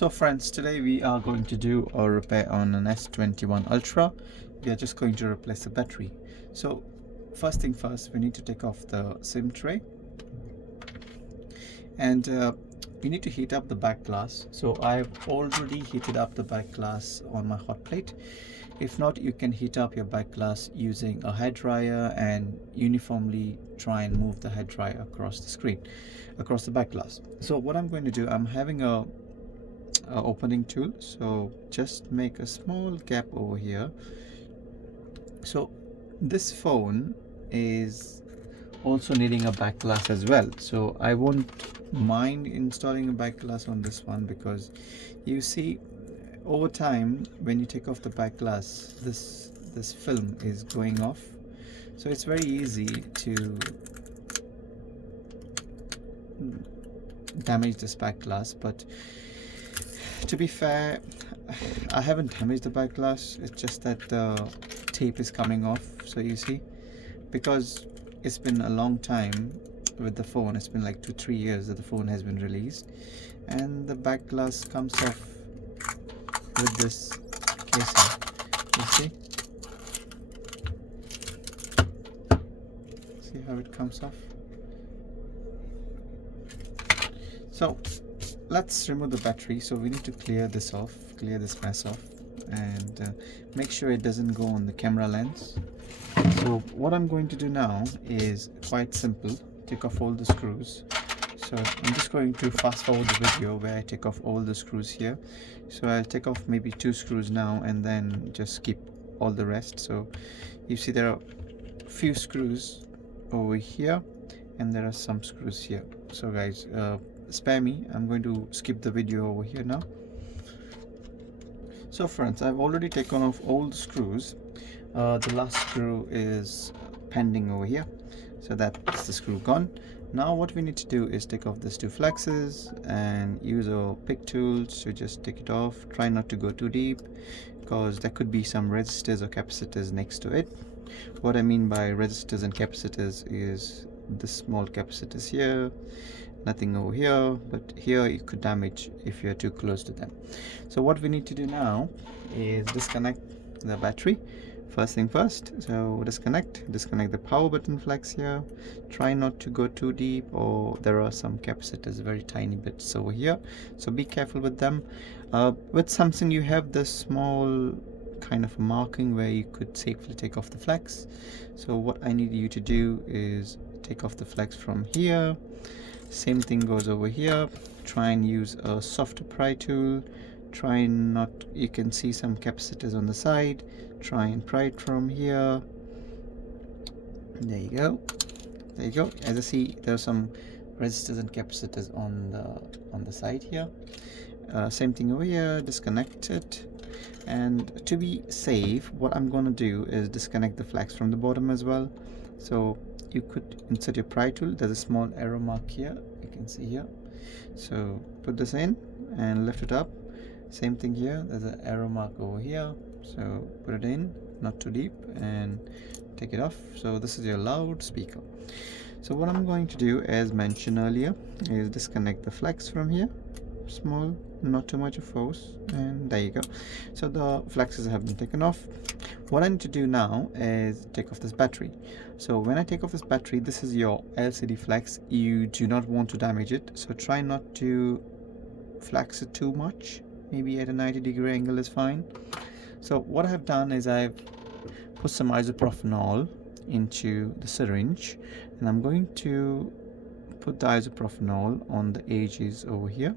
So friends, today we are going to do a repair on an S21 Ultra. We are just going to replace the battery. So first thing first, we need to take off the SIM tray, and we need to heat up the back glass. So I've already heated up the back glass on my hot plate. If not, you can heat up your back glass using a hairdryer and uniformly try and move the hairdryer across the screen, across the back glass. So what I'm going to do, I'm having a opening tool, so just make a small gap over here. So this phone is also needing a back glass as well, so I won't mind installing a back glass on this one, because you see over time when you take off the back glass, this film is going off, so it's very easy to damage this back glass. But to be fair, I haven't damaged the back glass, it's just that the tape is coming off. So you see, because it's been a long time with the phone, it's been like 2-3 years that the phone has been released, and the back glass comes off with this casing. You see how it comes off. So let's remove the battery. So we need to clear this off, clear this mess off, and make sure it doesn't go on the camera lens. So what I'm going to do now is quite simple. Take off all the screws. So I'm just going to fast forward the video where I take off all the screws here. So I'll take off maybe 2 screws now and then just keep all the rest. So you see there are a few screws over here and there are some screws here. So guys, spare me, I'm going to skip the video over here now. So friends, I've already taken off all the screws. The last screw is pending over here, so that's the screw gone. Now what we need to do is take off these 2 flexes and use our pick tools to just take it off. Try not to go too deep, because there could be some resistors or capacitors next to it. What I mean by resistors and capacitors is the small capacitors here, nothing over here, but here you could damage if you're too close to them. So what we need to do now is disconnect the battery. First thing first, so disconnect the power button flex here. Try not to go too deep, or there are some capacitors, very tiny bits over here, so be careful with them. With Samsung you have this small kind of marking where you could safely take off the flex. So what I need you to do is take off the flex from here. Same thing goes over here. Try and use a softer pry tool. Try not, you can see some capacitors on the side. Try and pry it from here. There you go. There you go. As I see, there are some resistors and capacitors on the side here. Same thing over here. Disconnect it. And to be safe, what I'm going to do is disconnect the flex from the bottom as well. So you could insert your pry tool. There's a small arrow mark here, you can see here. So put this in and lift it up. Same thing here, there's an arrow mark over here, so put it in, not too deep, and take it off. So this is your loudspeaker. So what I'm going to do, as mentioned earlier, is disconnect the flex from here. Small, not too much of force, and there you go. So the flexes have been taken off. What I need to do now is take off this battery. So when I take off this battery, this is your LCD flex. You do not want to damage it, so try not to flex it too much. Maybe at a 90-degree angle is fine. So what I have done is I've put some isopropanol into the syringe, and I'm going to put the isopropanol on the edges over here.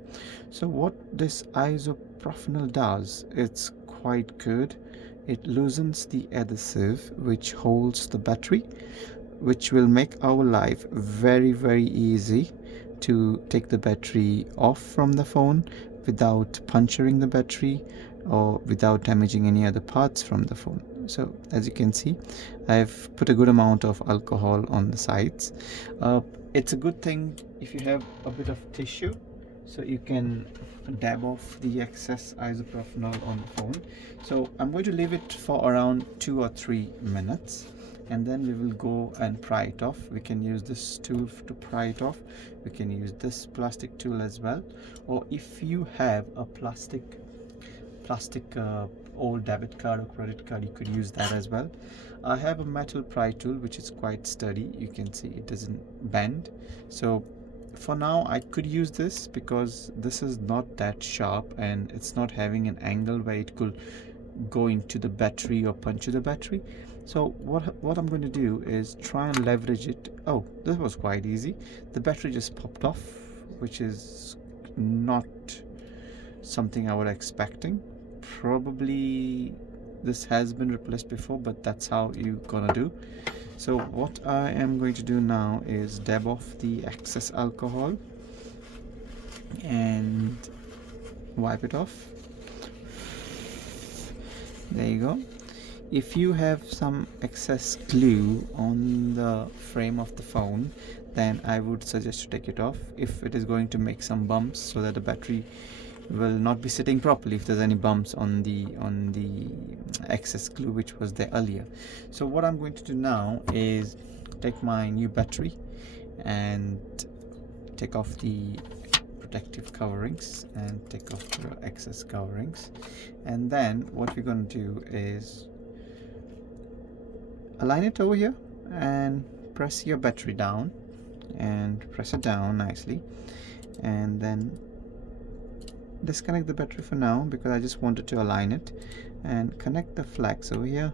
So what this isopropanol does, it's quite good. It loosens the adhesive which holds the battery, which will make our life very easy to take the battery off from the phone without puncturing the battery or without damaging any other parts from the phone. So as you can see, I've put a good amount of alcohol on the sides. It's a good thing if you have a bit of tissue, so you can dab off the excess isopropanol on the phone. So I'm going to leave it for around 2 or 3 minutes, and then we will go and pry it off. We can use this tool to pry it off. We can use this plastic tool as well, or if you have a plastic old debit card or credit card, you could use that as well. I have a metal pry tool which is quite sturdy. You can see it doesn't bend, so for now I could use this because this is not that sharp and it's not having an angle where it could go into the battery or puncture the battery. So what I'm going to do is try and leverage it. Oh, this was quite easy. The battery just popped off, which is not something I was expecting. Probably this has been replaced before, but that's how you're gonna do. So what I am going to do now is dab off the excess alcohol and wipe it off. There you go. If you have some excess glue on the frame of the phone, then I would suggest to take it off if it is going to make some bumps, so that the battery will not be sitting properly if there's any bumps on the excess glue which was there earlier. So what I'm going to do now is take my new battery and take off the protective coverings and take off the excess coverings, and then what we're going to do is align it over here and press your battery down and press it down nicely, and then disconnect the battery for now because I just wanted to align it, and connect the flex over here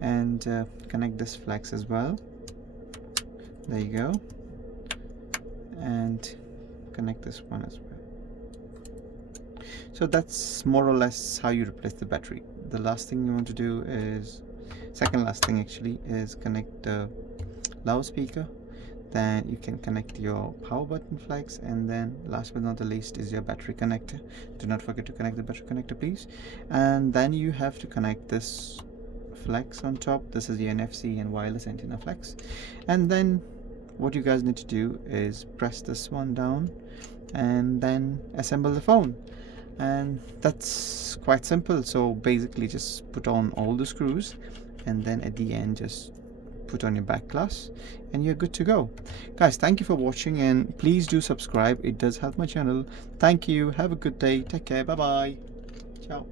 and connect this flex as well. There you go, and connect this one as well. So that's more or less how you replace the battery. The last thing you want to do is, second last thing actually, is connect the loudspeaker. Then you can connect your power button flex, and then last but not the least is your battery connector. Do not forget to connect the battery connector, please. And then you have to connect this flex on top. This is the NFC and wireless antenna flex. And then what you guys need to do is press this one down and then assemble the phone, and that's quite simple. So basically just put on all the screws, and then at the end just put on your back glass, and you're good to go. Guys, thank you for watching, and please do subscribe. It does help my channel. Thank you. Have a good day. Take care. Bye bye. Ciao.